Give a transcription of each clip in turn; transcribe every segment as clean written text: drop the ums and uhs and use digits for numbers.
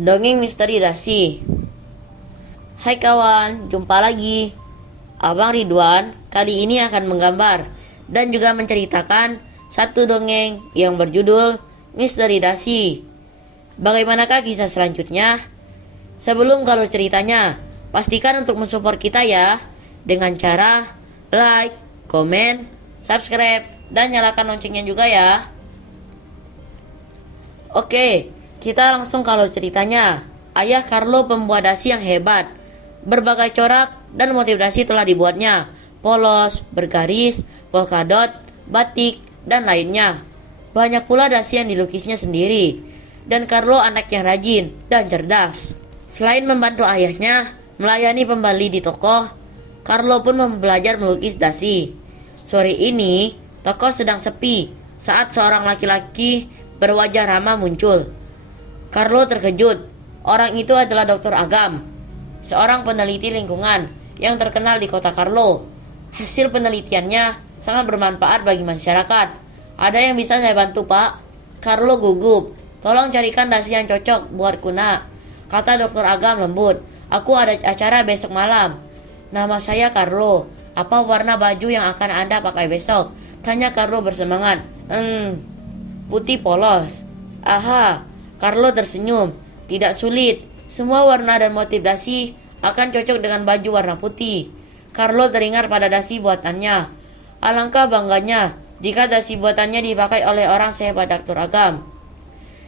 Dongeng Misteri Dasi. Hai kawan, jumpa lagi. Abang Ridwan kali ini akan menggambar dan juga menceritakan satu dongeng yang berjudul Misteri Dasi. Bagaimanakah kisah selanjutnya? Sebelum kalau ceritanya, pastikan untuk mensupport kita ya, dengan cara like, komen, subscribe, dan nyalakan loncengnya juga ya. Oke, kita langsung kalau ceritanya. Ayah Carlo pembuat dasi yang hebat. Berbagai corak dan motif dasi telah dibuatnya. Polos, bergaris, polkadot, batik, dan lainnya. Banyak pula dasi yang dilukisnya sendiri. Dan Carlo anak yang rajin dan cerdas. Selain membantu ayahnya melayani pembeli di toko, Carlo pun belajar melukis dasi. Sore ini, toko sedang sepi saat seorang laki-laki berwajah ramah muncul. Carlo terkejut. Orang itu adalah Dr. Agam, seorang peneliti lingkungan yang terkenal di kota Carlo. Hasil penelitiannya sangat bermanfaat bagi masyarakat. Ada yang bisa saya bantu, Pak? Carlo gugup. Tolong carikan dasi yang cocok buatku, nak, kata Dr. Agam lembut. Aku ada acara besok malam. Nama saya Carlo. Apa warna baju yang akan Anda pakai besok? Tanya Carlo bersemangat. Putih polos. Aha, Carlo tersenyum. Tidak sulit. Semua warna dan motif dasi akan cocok dengan baju warna putih. Carlo teringat pada dasi buatannya. Alangkah bangganya jika dasi buatannya dipakai oleh orang sehebat Dr. Agam.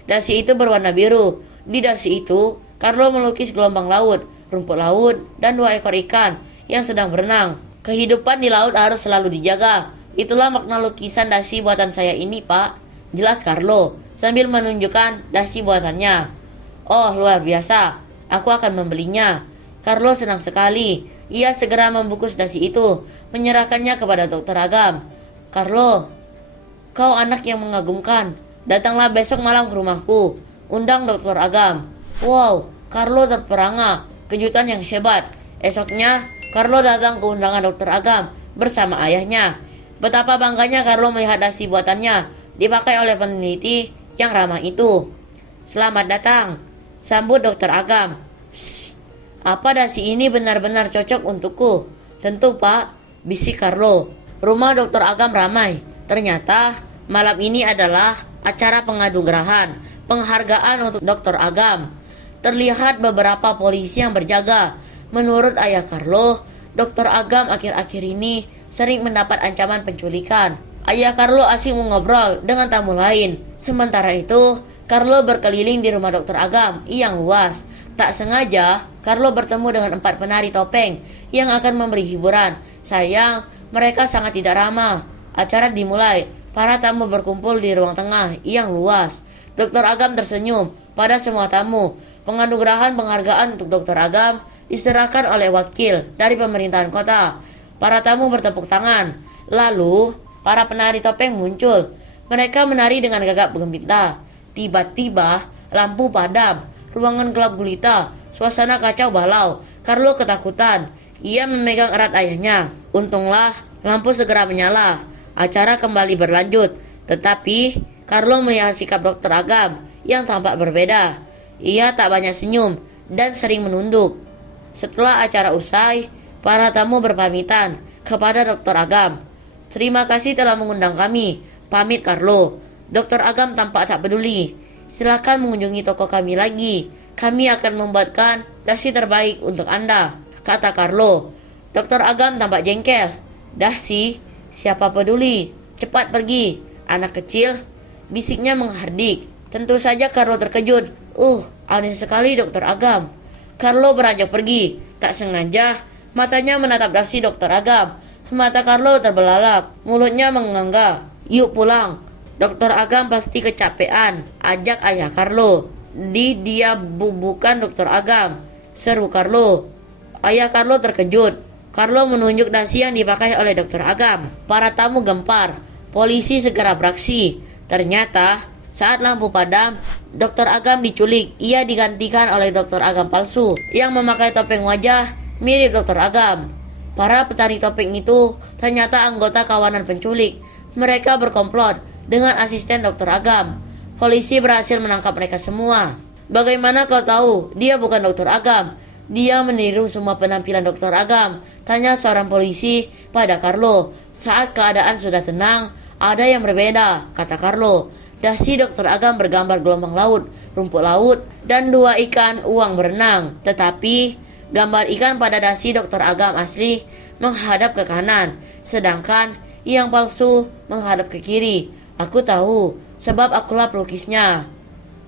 Dasi itu berwarna biru. Di dasi itu, Carlo melukis gelombang laut, rumput laut, dan 2 ekor ikan yang sedang berenang. Kehidupan di laut harus selalu dijaga. Itulah makna lukisan dasi buatan saya ini, Pak, jelas Carlo sambil menunjukkan dasi buatannya. Oh, luar biasa. Aku akan membelinya. Carlo senang sekali. Ia segera membungkus dasi itu, menyerahkannya kepada Dr. Agam. Carlo, kau anak yang mengagumkan. Datanglah besok malam ke rumahku, undang Dr. Agam. Wow, Carlo terperangah. Kejutan yang hebat. Esoknya, Carlo datang ke undangan Dr. Agam bersama ayahnya. Betapa bangganya Carlo melihat dasi buatannya dipakai oleh peneliti yang ramah itu. Selamat datang, sambut Dr. Agam. Shh, apa dasi ini benar-benar cocok untukku? Tentu, Pak, bisik Carlo. Rumah Dr. Agam ramai. Ternyata malam ini adalah acara penganugerahan penghargaan untuk Dr. Agam. Terlihat beberapa polisi yang berjaga. Menurut ayah Carlo, Dr. Agam akhir-akhir ini sering mendapat ancaman penculikan. Ayah Carlo asik mengobrol dengan tamu lain. Sementara itu, Carlo berkeliling di rumah Dr. Agam yang luas. Tak sengaja, Carlo bertemu dengan 4 penari topeng yang akan memberi hiburan. Sayang, mereka sangat tidak ramah. Acara dimulai. Para tamu berkumpul di ruang tengah yang luas. Dr. Agam tersenyum pada semua tamu. Penganugerahan penghargaan untuk Dr. Agam diserahkan oleh wakil dari pemerintahan kota. Para tamu bertepuk tangan. Lalu, para penari topeng muncul. Mereka menari dengan gagap gempita. Tiba-tiba, lampu padam. Ruangan gelap gulita. Suasana kacau balau. Carlo ketakutan. Ia memegang erat ayahnya. Untunglah, lampu segera menyala. Acara kembali berlanjut. Tetapi, Carlo melihat sikap Dr. Agam yang tampak berbeda. Ia tak banyak senyum dan sering menunduk. Setelah acara usai, para tamu berpamitan kepada Dr. Agam. Terima kasih telah mengundang kami. Pamit Carlo. Dr. Agam tampak tak peduli. Silakan mengunjungi toko kami lagi. Kami akan membuatkan dasi terbaik untuk Anda, kata Carlo. Dr. Agam tampak jengkel. Dasi? Siapa peduli? Cepat pergi, anak kecil, bisiknya menghardik. Tentu saja Carlo terkejut. Aneh sekali Dr. Agam. Carlo beranjak pergi. Tak sengaja, matanya menatap dasi Dr. Agam. Mata Carlo terbelalak, mulutnya menganga. Yuk pulang. Dr. Agam pasti kecapean, ajak ayah Carlo. Dia bukan Dr. Agam, seru Carlo. Ayah Carlo terkejut. Carlo menunjuk dasi yang dipakai oleh Dr. Agam. Para tamu gempar. Polisi segera beraksi. Ternyata, saat lampu padam, Dr. Agam diculik. Ia digantikan oleh Dr. Agam palsu yang memakai topeng wajah mirip Dr. Agam. Para petani topeng itu ternyata anggota kawanan penculik. Mereka berkomplot dengan asisten Dr. Agam. Polisi berhasil menangkap mereka semua. Bagaimana kau tahu? Dia bukan dokter Agam. Dia meniru semua penampilan dokter Agam. Tanya seorang polisi pada Carlo. Saat keadaan sudah tenang, ada yang berbeda, kata Carlo. Dasi dokter Agam bergambar gelombang laut, rumput laut, dan 2 ikan uang berenang. Tetapi gambar ikan pada dasi dokter Agam asli menghadap ke kanan, sedangkan yang palsu menghadap ke kiri. Aku tahu, sebab akulah pelukisnya.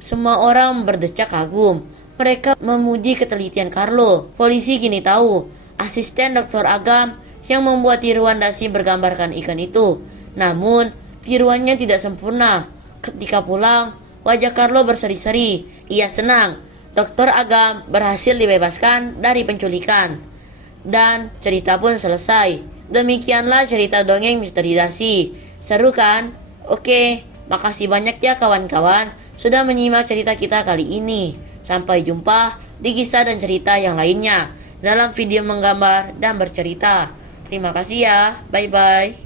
Semua orang berdecak kagum. Mereka memuji ketelitian Carlo. Polisi kini tahu, asisten dokter Agam yang membuat tiruan dasi bergambarkan ikan itu. Namun, tiruannya tidak sempurna. Ketika pulang, wajah Carlo berseri-seri. Ia senang. Dokter Agam berhasil dibebaskan dari penculikan. Dan cerita pun selesai. Demikianlah cerita dongeng misteri dasi. Seru kan? Oke, makasih banyak ya kawan-kawan sudah menyimak cerita kita kali ini. Sampai jumpa di kisah dan cerita yang lainnya dalam video menggambar dan bercerita. Terima kasih ya. Bye-bye.